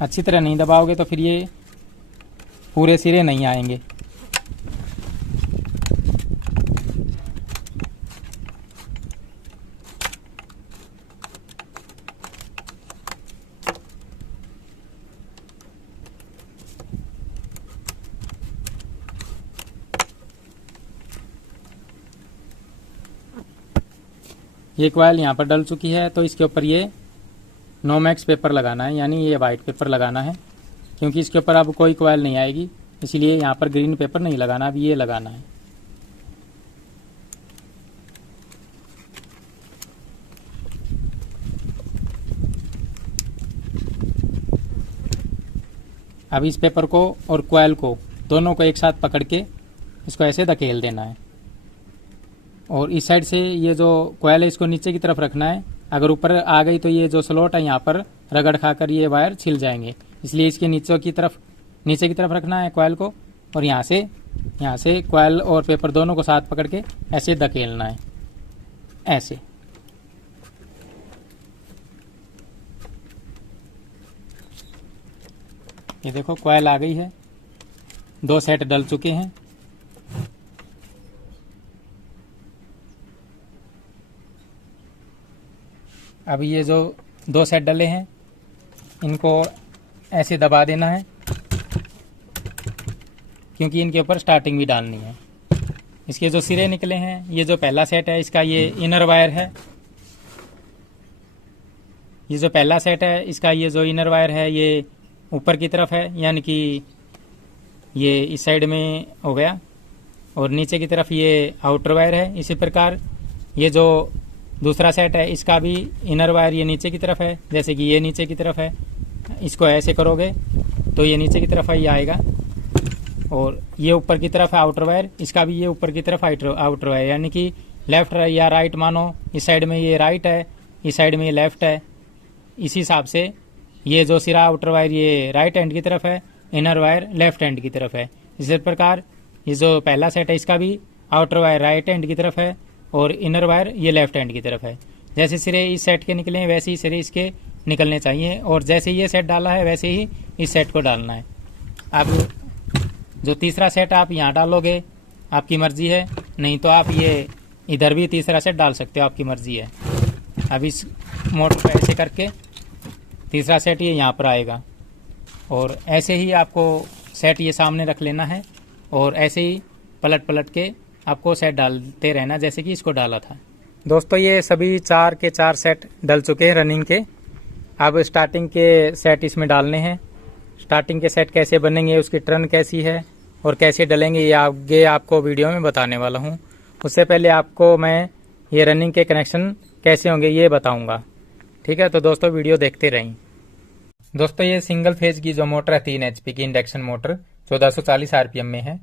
अच्छी तरह नहीं दबाओगे तो फिर ये पूरे सिरे नहीं आएंगे। ये कॉइल यहाँ पर डल चुकी है तो इसके ऊपर ये नोमैक्स पेपर लगाना है, यानी ये वाइट पेपर लगाना है, क्योंकि इसके ऊपर अब कोई कॉइल नहीं आएगी, इसलिए यहाँ पर ग्रीन पेपर नहीं लगाना, अब ये लगाना है। अब इस पेपर को और कॉइल को दोनों को एक साथ पकड़ के इसको ऐसे धकेल देना है और इस साइड से ये जो कॉइल है इसको नीचे की तरफ रखना है। अगर ऊपर आ गई तो ये जो स्लॉट है यहाँ पर रगड़ खाकर ये वायर छिल जाएंगे, इसलिए इसके नीचे की तरफ रखना है कॉइल को और यहाँ से कॉइल और पेपर दोनों को साथ पकड़ के ऐसे धकेलना है, ऐसे। ये देखो कॉइल आ गई है, 2 सेट डल चुके हैं। अब ये जो 2 सेट डले हैं इनको ऐसे दबा देना है, क्योंकि इनके ऊपर स्टार्टिंग भी डालनी है। इसके जो सिरे निकले हैं, ये जो पहला सेट है इसका ये इनर वायर है। ये जो पहला सेट है इसका ये जो इनर वायर है ये ऊपर की तरफ है, यानी कि ये इस साइड में हो गया, और नीचे की तरफ ये आउटर वायर है। इसी प्रकार ये जो दूसरा सेट है इसका भी इनर वायर ये नीचे की तरफ है, जैसे कि ये नीचे की तरफ है। इसको ऐसे करोगे तो ये नीचे की तरफ ही आएगा, और ये ऊपर की तरफ है आउटर वायर, इसका भी ये ऊपर की तरफ आउटर वायर, यानी कि लेफ्ट या राइट मानो, इस साइड में ये राइट है, इस साइड में ये लेफ्ट है। इसी हिसाब से ये जो सिरा आउटर वायर ये राइट हैंड की तरफ है, इनर वायर लेफ्ट हैंड की तरफ है। इसी प्रकार ये जो पहला सेट है इसका भी आउटर वायर राइट हैंड की तरफ है और इनर वायर ये लेफ्ट हैंड की तरफ है। जैसे सिरे इस सेट के निकले हैं वैसे ही सिरे इसके निकलने चाहिए, और जैसे ये सेट डाला है वैसे ही इस सेट को डालना है। अब जो तीसरा सेट आप यहाँ डालोगे आपकी मर्जी है, नहीं तो आप ये इधर भी तीसरा सेट डाल सकते हो, आपकी मर्जी है। अब इस मोटर को ऐसे करके तीसरा सेट ये यहाँ पर आएगा, और ऐसे ही आपको सेट ये सामने रख लेना है, और ऐसे ही पलट पलट के आपको सेट डालते रहना जैसे कि इसको डाला था। दोस्तों ये सभी 4 के 4 सेट डल चुके हैं रनिंग के। अब स्टार्टिंग के सेट इसमें डालने हैं। स्टार्टिंग के सेट कैसे बनेंगे, उसकी टर्न कैसी है और कैसे डलेंगे, ये आगे आपको वीडियो में बताने वाला हूँ। उससे पहले आपको मैं ये रनिंग के कनेक्शन कैसे होंगे ये बताऊँगा, ठीक है। तो दोस्तों वीडियो देखते रहें। दोस्तों ये सिंगल फेज की जो मोटर है 3 HP की इंडक्शन मोटर 1440 RPM में है।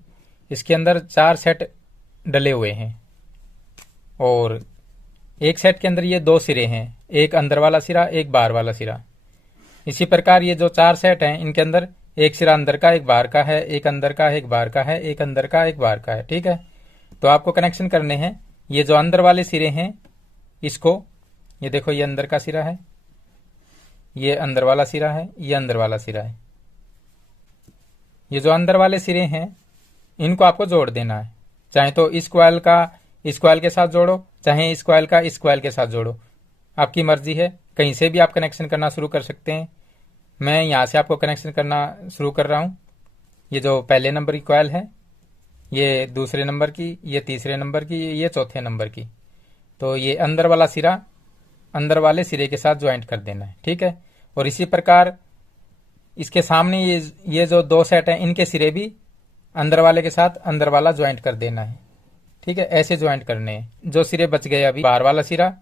इसके अंदर 4 सेट डले हुए हैं, और एक सेट के अंदर ये 2 सिरे हैं, एक अंदर वाला सिरा एक बाहर वाला सिरा। इसी प्रकार ये जो 4 सेट हैं इनके अंदर एक सिरा अंदर का एक बाहर का है, एक अंदर का एक बाहर का है, एक अंदर का एक बाहर का है, ठीक है। तो आपको कनेक्शन करने हैं। ये जो अंदर वाले सिरे हैं इसको, ये देखो ये अंदर का सिरा है, ये अंदर वाला सिरा है, ये अंदर वाला सिरा है। ये जो अंदर वाले सिरे हैं इनको आपको जोड़ देना है। चाहे तो इस कॉइल का इस कॉइल के साथ जोड़ो, चाहे इस कॉइल का इस कॉइल के साथ जोड़ो, आपकी मर्जी है। कहीं से भी आप कनेक्शन करना शुरू कर सकते हैं। मैं यहाँ से आपको कनेक्शन करना शुरू कर रहा हूँ। ये जो पहले नंबर की कॉइल है, ये दूसरे नंबर की, ये तीसरे नंबर की, ये चौथे नंबर की। तो ये अंदर वाला सिरा अंदर वाले सिरे के साथ ज्वाइंट कर देना है, ठीक है। और इसी प्रकार इसके सामने ये जो 2 सेट हैं इनके सिरे भी अंदर वाले के साथ अंदर वाला ज्वाइंट कर देना है, ठीक है। ऐसे ज्वाइंट करने हैं। जो सिरे बच गए अभी, बाहर वाला सिरा,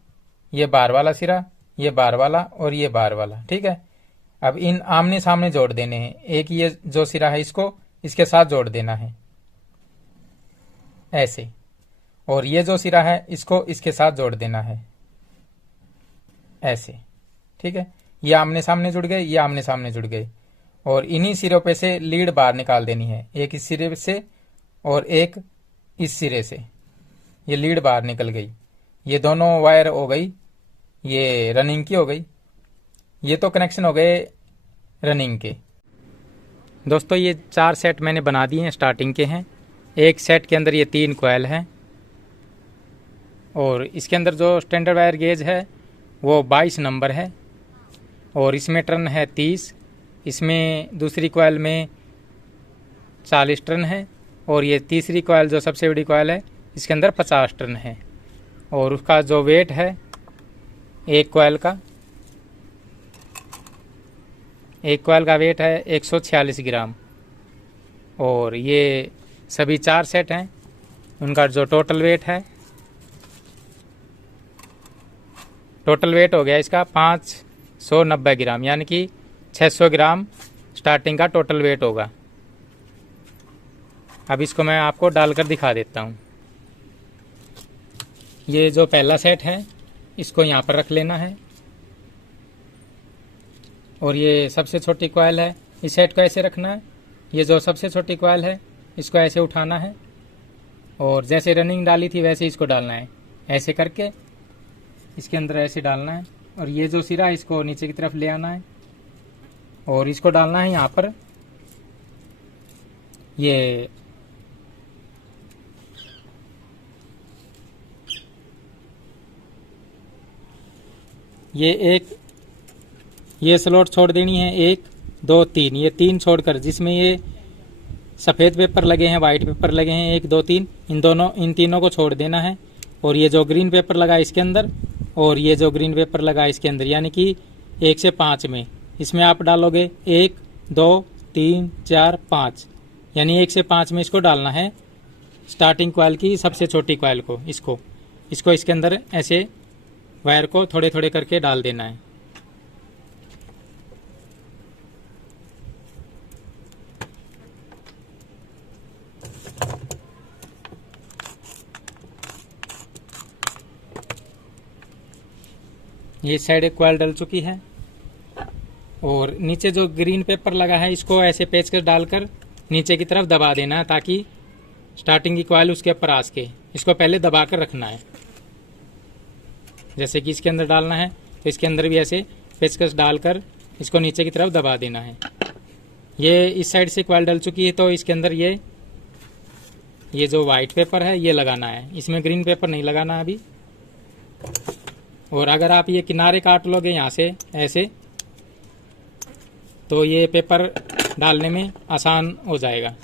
ये बाहर वाला सिरा, ये बाहर वाला और ये बाहर वाला, ठीक है। अब इन आमने सामने जोड़ देने हैं। एक ये जो सिरा है इसको इसके साथ जोड़ देना है ऐसे, और ये जो सिरा है इसको इसके साथ जोड़ देना है ऐसे, ठीक है। ये आमने सामने जुड़ गए, ये आमने सामने जुड़ गए, और इन्हीं सिरों पे से लीड बाहर निकाल देनी है। एक इस सिरे से और एक इस सिरे से, ये लीड बाहर निकल गई। ये दोनों वायर हो गई, ये रनिंग की हो गई। ये तो कनेक्शन हो गए रनिंग के। दोस्तों ये 4 सेट मैंने बना दिए हैं, स्टार्टिंग के हैं। एक सेट के अंदर ये 3 कॉइल हैं, और इसके अंदर जो स्टैंडर्ड वायर गेज है वो 22 नंबर है, और इसमें टर्न है 30। इसमें दूसरी कॉइल में 40 टर्न है, और ये तीसरी कॉइल जो सबसे बड़ी कॉइल है इसके अंदर 50 टर्न है। और उसका जो वेट है एक कॉइल का वेट है 146 ग्राम। और ये सभी 4 सेट हैं, उनका जो टोटल वेट हो गया इसका 590 ग्राम, यानी कि 600 ग्राम स्टार्टिंग का टोटल वेट होगा। अब इसको मैं आपको डालकर दिखा देता हूँ। ये जो पहला सेट है इसको यहाँ पर रख लेना है, और ये सबसे छोटी कॉइल है, इस सेट को ऐसे रखना है। ये जो सबसे छोटी कॉइल है इसको ऐसे उठाना है, और जैसे रनिंग डाली थी वैसे इसको डालना है, ऐसे करके इसके अंदर ऐसे डालना है। और ये जो सिरा है इसको नीचे की तरफ ले आना है, और इसको डालना है यहाँ पर। ये स्लॉट छोड़ देनी है, 1 2 3, ये 3 छोड़कर, जिसमें ये सफ़ेद पेपर लगे हैं, वाइट पेपर लगे हैं 1 2 3, इन तीनों को छोड़ देना है। और ये जो ग्रीन पेपर लगा इसके अंदर, और ये जो ग्रीन पेपर लगा इसके अंदर, यानी कि 1 से 5 में, इसमें आप डालोगे 1 2 3 4 5, यानी 1 से 5 में इसको डालना है। स्टार्टिंग कॉइल की सबसे छोटी कॉइल को इसको इसके अंदर ऐसे वायर को थोड़े थोड़े करके डाल देना है। ये साइड एक कॉइल डल चुकी है, और नीचे जो ग्रीन पेपर लगा है इसको ऐसे पेचकस डालकर नीचे की तरफ दबा देना है, ताकि स्टार्टिंग की कॉइल उसके ऊपर आ सके। इसको पहले दबा कर रखना है। जैसे कि इसके अंदर डालना है तो इसके अंदर भी ऐसे पेचकस डालकर इसको नीचे की तरफ दबा देना है। ये इस साइड से कॉइल डल चुकी है तो इसके अंदर ये जो वाइट पेपर है ये लगाना है, इसमें ग्रीन पेपर नहीं लगाना है अभी। और अगर आप ये किनारे काट लोगे यहाँ से ऐसे तो ये पेपर डालने में आसान हो जाएगा।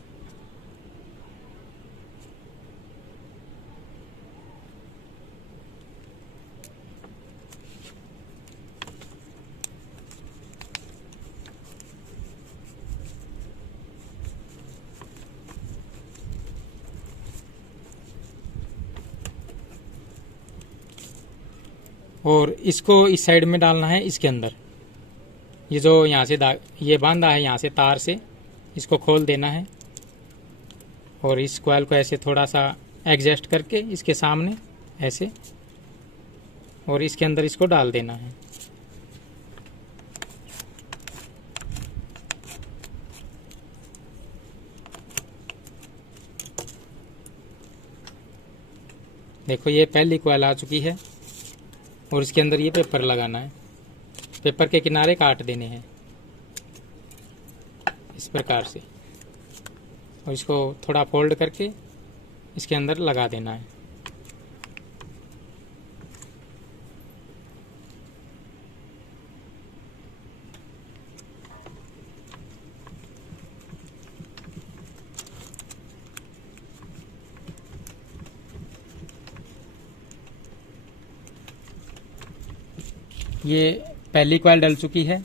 और इसको इस साइड में डालना है, इसके अंदर ये जो यहाँ से ये बांधा है यहाँ से तार से, इसको खोल देना है और इस कॉइल को ऐसे थोड़ा सा एडजस्ट करके इसके सामने ऐसे और इसके अंदर इसको डाल देना है। देखो ये पहली कॉइल आ चुकी है और इसके अंदर ये पेपर लगाना है। पेपर के किनारे काट देने हैं इस प्रकार से और इसको थोड़ा फोल्ड करके इसके अंदर लगा देना है। ये पहली कॉइल डल चुकी है।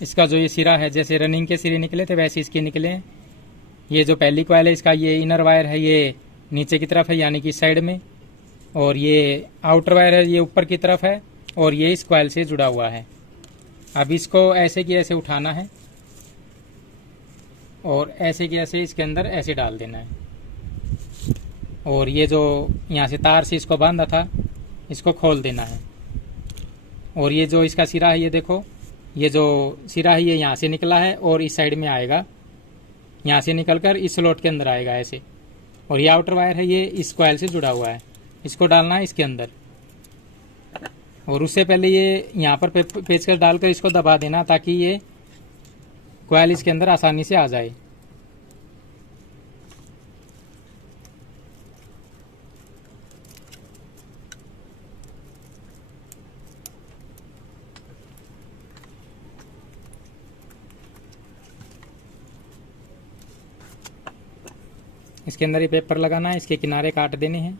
इसका जो ये सिरा है, जैसे रनिंग के सिरे निकले थे वैसे इसके निकले हैं। ये जो पहली कॉइल है इसका ये इनर वायर है ये नीचे की तरफ है यानी कि इस साइड में, और ये आउटर वायर है ये ऊपर की तरफ है और ये इस कॉइल से जुड़ा हुआ है। अब इसको ऐसे की ऐसे उठाना है और ऐसे की ऐसे इसके अंदर ऐसे डाल देना है और ये जो यहाँ से तार से इसको बांधा था इसको खोल देना है। और ये जो इसका सिरा है ये देखो, ये जो सिरा है ये यहाँ से निकला है और इस साइड में आएगा, यहाँ से निकलकर इस स्लॉट के अंदर आएगा ऐसे। और ये आउटर वायर है ये इस कॉइल से जुड़ा हुआ है, इसको डालना है इसके अंदर। और उससे पहले ये यहाँ पर पेचकस डालकर इसको दबा देना ताकि ये कॉइल इसके अंदर आसानी से आ जाए। इसके अंदर ये पेपर लगाना है, इसके किनारे काट देने हैं।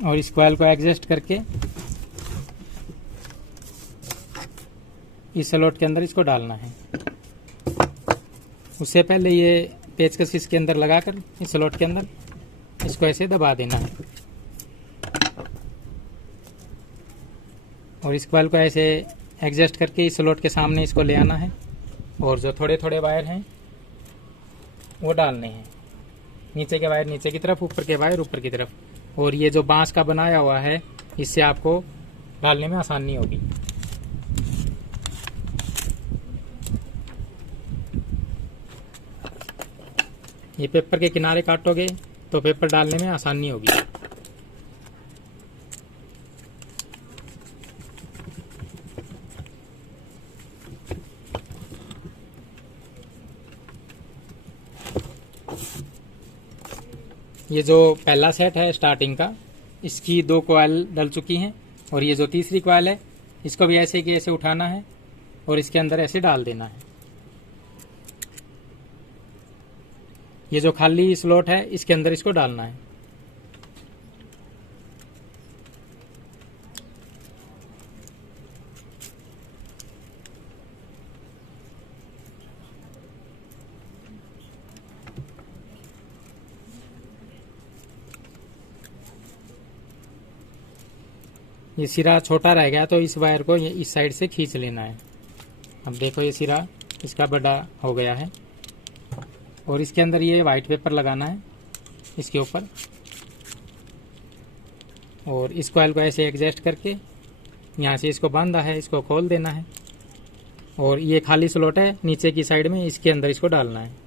और इस कॉइल को एडजस्ट करके इस स्लॉट के अंदर इसको डालना है। उससे पहले ये पेचकस इसके अंदर लगाकर इस स्लॉट के अंदर इसको ऐसे दबा देना है और इस कॉइल को ऐसे एडजस्ट करके इस स्लॉट के सामने इसको ले आना है और जो थोड़े थोड़े वायर हैं वो डालने हैं। नीचे के वायर नीचे की तरफ, ऊपर के वायर ऊपर की तरफ। और ये जो बांस का बनाया हुआ है इससे आपको डालने में आसानी होगी। ये पेपर के किनारे काटोगे तो पेपर डालने में आसानी होगी। ये जो पहला सेट है स्टार्टिंग का, इसकी 2 कॉइल डल चुकी हैं और ये जो तीसरी कॉइल है इसको भी ऐसे कि ऐसे उठाना है और इसके अंदर ऐसे डाल देना है। ये जो खाली स्लॉट है इसके अंदर इसको डालना है। ये सिरा छोटा रह गया तो इस वायर को इस साइड से खींच लेना है। अब देखो ये सिरा इसका बड़ा हो गया है और इसके अंदर ये वाइट पेपर लगाना है इसके ऊपर, और इस कॉइल को ऐसे एडजस्ट करके यहाँ से इसको बांधा है, इसको खोल देना है, और ये खाली स्लॉट है नीचे की साइड में, इसके अंदर इसको डालना है।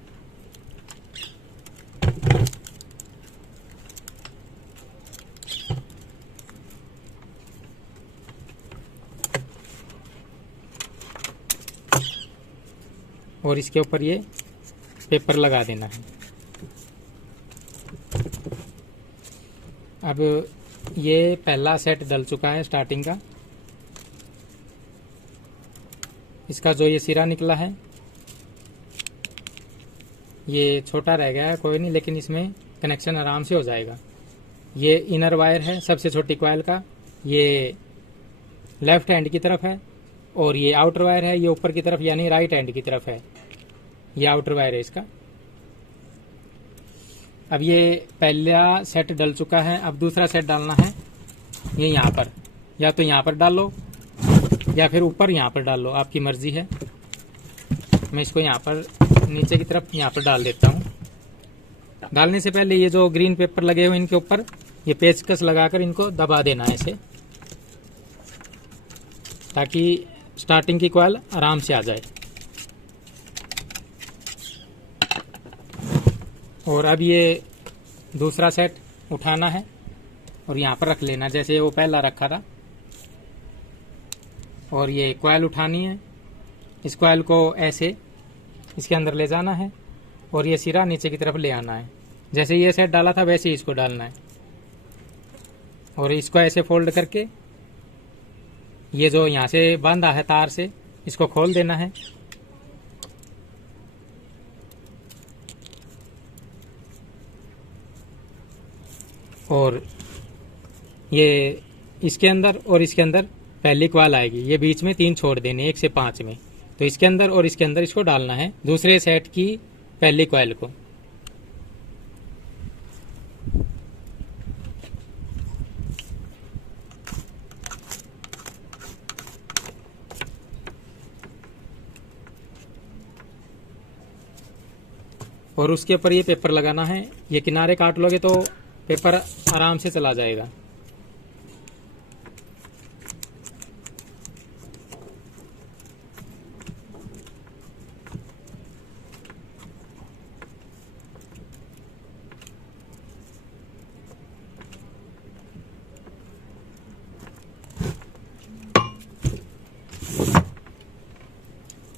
और इसके ऊपर ये पेपर लगा देना है। अब ये पहला सेट डल चुका है स्टार्टिंग का। इसका जो ये सिरा निकला है ये छोटा रह गया है, कोई नहीं, लेकिन इसमें कनेक्शन आराम से हो जाएगा। ये इनर वायर है सबसे छोटी कॉइल का, ये लेफ्ट हैंड की तरफ है, और ये आउटर वायर है ये ऊपर की तरफ यानी राइट हैंड की तरफ है। ये आउटर वायर है इसका। अब ये पहला सेट डल चुका है, अब दूसरा सेट डालना है। ये यहाँ पर, या तो यहाँ पर डाल लो या फिर ऊपर यहाँ पर डाल लो, आपकी मर्जी है। मैं इसको यहाँ पर नीचे की तरफ यहाँ पर डाल देता हूँ। डालने से पहले ये जो ग्रीन पेपर लगे हुए इनके ऊपर ये पेचकस लगाकर इनको दबा देना है ऐसे, ताकि स्टार्टिंग की कॉइल आराम से आ जाए। और अब ये दूसरा सेट उठाना है और यहाँ पर रख लेना जैसे वो पहला रखा था, और ये कॉइल उठानी है। इस कॉइल को ऐसे इसके अंदर ले जाना है और ये सिरा नीचे की तरफ ले आना है। जैसे ये सेट डाला था वैसे ही इसको डालना है, और इसको ऐसे फोल्ड करके ये जो यहाँ से बांधा है तार से इसको खोल देना है। और ये इसके अंदर और इसके अंदर पहली कॉइल आएगी, ये बीच में 3 छोड़ देने 1 से 5 में, तो इसके अंदर और इसके अंदर इसको डालना है दूसरे सेट की पहली कॉइल को। और उसके ऊपर ये पेपर लगाना है। ये किनारे काट लोगे तो पेपर आराम से चला जाएगा।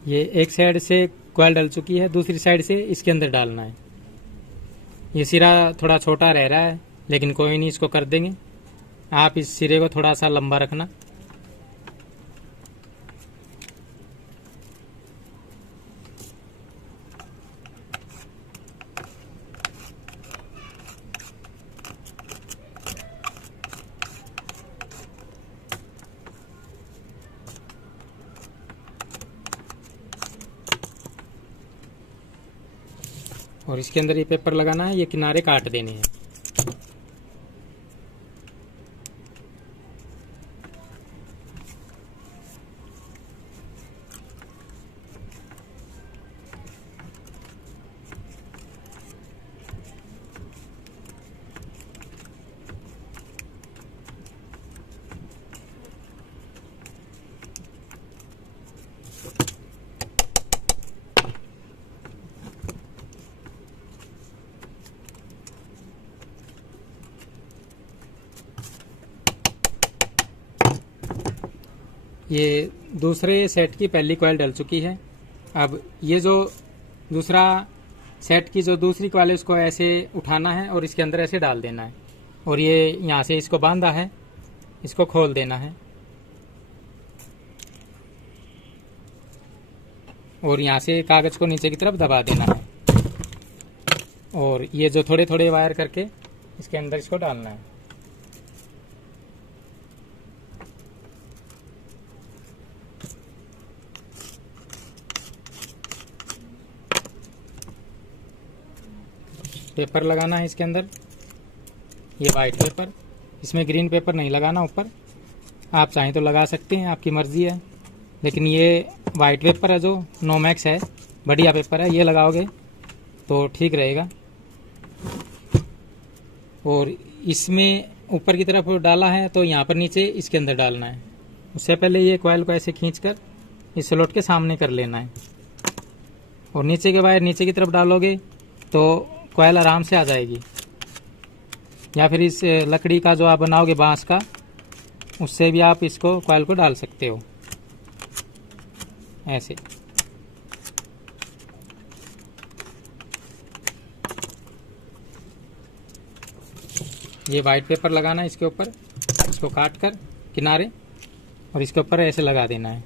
ये एक साइड से कॉइल डल चुकी है, दूसरी साइड से इसके अंदर डालना है। ये सिरा थोड़ा छोटा रह रहा है लेकिन कोई नहीं, इसको कर देंगे। आप इस सिरे को थोड़ा सा लंबा रखना। और इसके अंदर ये पेपर लगाना है, ये किनारे काट देने हैं। ये दूसरे सेट की पहली कॉइल डल चुकी है। अब ये जो दूसरा सेट की जो दूसरी कॉइल है उसको ऐसे उठाना है और इसके अंदर ऐसे डाल देना है, और ये यहाँ से इसको बांधा है, इसको खोल देना है, और यहाँ से कागज को नीचे की तरफ दबा देना है, और ये जो थोड़े थोड़े वायर करके इसके अंदर इसको डालना है। पेपर लगाना है इसके अंदर, ये वाइट पेपर, इसमें ग्रीन पेपर नहीं लगाना ऊपर। आप चाहें तो लगा सकते हैं, आपकी मर्जी है, लेकिन ये वाइट पेपर है जो नोमैक्स है, बढ़िया पेपर है, ये लगाओगे तो ठीक रहेगा। और इसमें ऊपर की तरफ डाला है तो यहाँ पर नीचे इसके अंदर डालना है। उससे पहले ये कॉइल को ऐसे खींचकर इस स्लॉट के सामने कर लेना है और नीचे के वायर नीचे की तरफ डालोगे तो कॉइल आराम से आ जाएगी। या फिर इस लकड़ी का जो आप बनाओगे बांस का, उससे भी आप इसको कॉइल को डाल सकते हो ऐसे। ये वाइट पेपर लगाना है इसके ऊपर, इसको काट कर किनारे और इसके ऊपर ऐसे लगा देना है।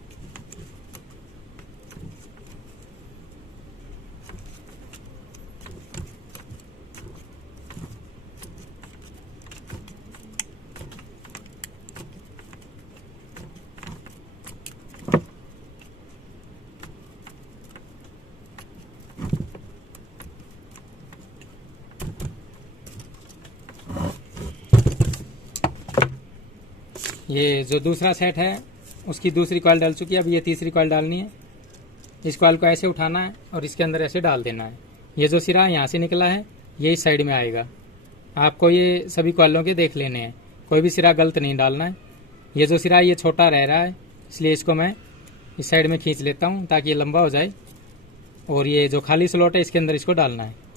ये जो दूसरा सेट है उसकी दूसरी कॉइल डल चुकी है, अब ये तीसरी कॉइल डालनी है। इस कॉइल को ऐसे उठाना है और इसके अंदर ऐसे डाल देना है। ये जो सिरा यहाँ से निकला है ये इस साइड में आएगा। आपको ये सभी कॉइलों के देख लेने हैं, कोई भी सिरा गलत नहीं डालना है। ये जो सिरा ये छोटा रह रहा है इसलिए इसको मैं इस साइड में खींच लेता हूँ ताकि ये लंबा हो जाए। और ये जो खाली स्लॉट है इसके अंदर इसको डालना है।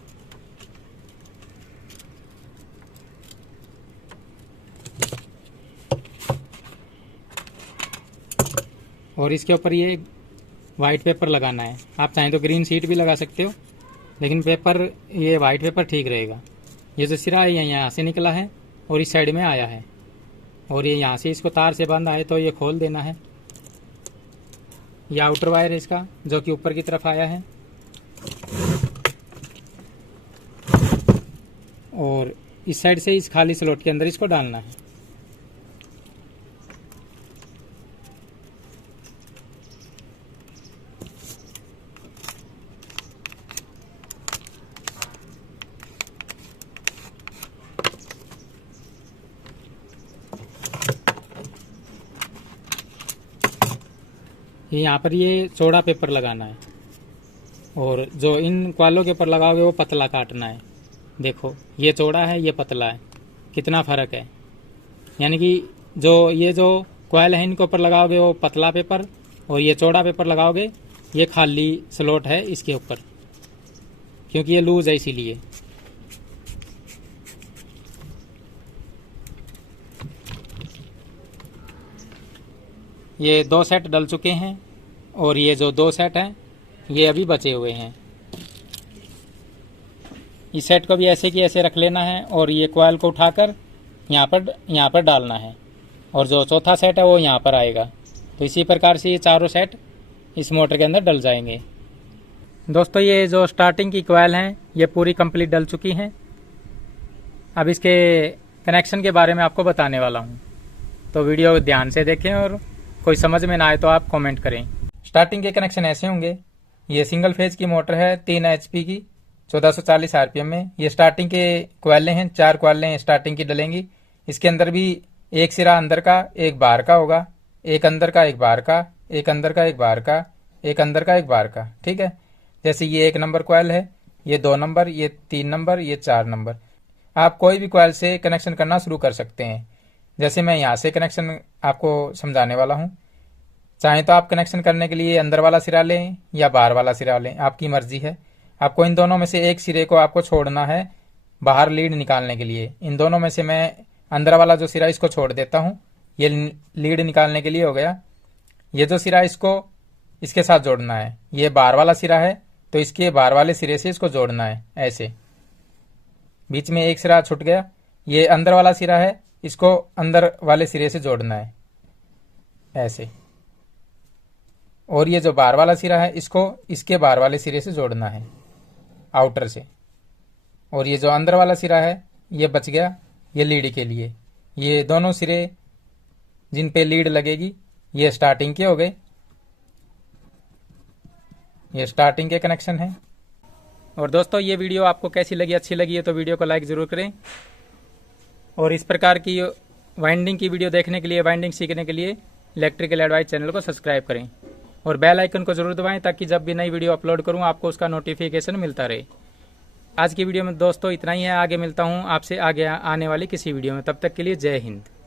और इसके ऊपर ये वाइट पेपर लगाना है। आप चाहें तो ग्रीन शीट भी लगा सकते हो, लेकिन पेपर ये वाइट पेपर ठीक रहेगा। ये जो सिरा है यहाँ से निकला है और इस साइड में आया है और ये यहाँ से इसको तार से बांधा है तो ये खोल देना है। ये आउटर वायर है इसका जो कि ऊपर की तरफ आया है और इस साइड से इस खाली स्लॉट के अंदर इसको डालना है। यहाँ पर ये चौड़ा पेपर लगाना है और जो इन कॉइलों के ऊपर लगाओगे वो पतला काटना है। देखो ये चौड़ा है ये पतला है, कितना फ़र्क है। यानी कि ये जो कॉइल है इनके ऊपर लगाओगे वो पतला पेपर और ये चौड़ा पेपर लगाओगे ये खाली स्लॉट है इसके ऊपर, क्योंकि ये लूज है इसीलिए। ये 2 सेट डल चुके हैं और ये जो 2 सेट हैं ये अभी बचे हुए हैं। इस सेट को भी ऐसे की ऐसे रख लेना है और ये कॉइल को उठाकर यहाँ पर डालना है और जो चौथा सेट है वो यहाँ पर आएगा। तो इसी प्रकार से ये चारों सेट इस मोटर के अंदर डल जाएंगे। दोस्तों ये जो स्टार्टिंग की कॉइल हैं ये पूरी कंप्लीट डल चुकी हैं। अब इसके कनेक्शन के बारे में आपको बताने वाला हूँ, तो वीडियो ध्यान से देखें और कोई समझ में ना आए तो आप कमेंट करें। स्टार्टिंग के कनेक्शन ऐसे होंगे। ये सिंगल फेज की मोटर है 3 HP की 1440 RPM में। ये स्टार्टिंग के कॉइलें हैं, 4 कॉइलें स्टार्टिंग की डलेंगी। इसके अंदर भी एक सिरा अंदर का एक बाहर का होगा, एक अंदर का एक बाहर का, एक अंदर का एक बाहर का, एक अंदर का एक बाहर का। ठीक है, जैसे ये 1 नंबर कॉइल है, ये 2 नंबर, ये 3 नंबर, ये 4 नंबर। आप कोई भी कॉइल से कनेक्शन करना शुरू कर सकते हैं। जैसे मैं यहाँ से कनेक्शन आपको समझाने वाला हूँ। चाहे तो आप कनेक्शन करने के लिए अंदर वाला सिरा लें या बाहर वाला सिरा लें, आपकी मर्जी है। आपको इन दोनों में से एक सिरे को आपको छोड़ना है बाहर लीड निकालने के लिए। इन दोनों में से मैं अंदर वाला जो सिरा इसको छोड़ देता हूँ, ये लीड निकालने के लिए हो गया। ये जो सिरा इसको इसके साथ जोड़ना है, ये बाहर वाला सिरा है तो इसके बाहर वाले सिरे से इसको जोड़ना है। ऐसे बीच में एक सिरा छूट गया, ये अंदर वाला सिरा है, इसको अंदर वाले सिरे से जोड़ना है ऐसे। और ये जो बाहर वाला सिरा है इसको इसके बाहर वाले सिरे से जोड़ना है आउटर से। और ये जो अंदर वाला सिरा है ये बच गया, ये लीड के लिए। ये दोनों सिरे जिन पे लीड लगेगी ये स्टार्टिंग के हो गए। ये स्टार्टिंग के कनेक्शन है। और दोस्तों ये वीडियो आपको कैसी लगी, अच्छी लगी है तो वीडियो को लाइक ज़रूर करें। और इस प्रकार की वाइंडिंग की वीडियो देखने के लिए, वाइंडिंग सीखने के लिए इलेक्ट्रिकल एडवाइस चैनल को सब्सक्राइब करें और बेल आइकन को जरूर दबाएं ताकि जब भी नई वीडियो अपलोड करूं आपको उसका नोटिफिकेशन मिलता रहे। आज की वीडियो में दोस्तों इतना ही है। आगे मिलता हूँ आपसे आगे आने वाली किसी वीडियो में। तब तक के लिए जय हिंद।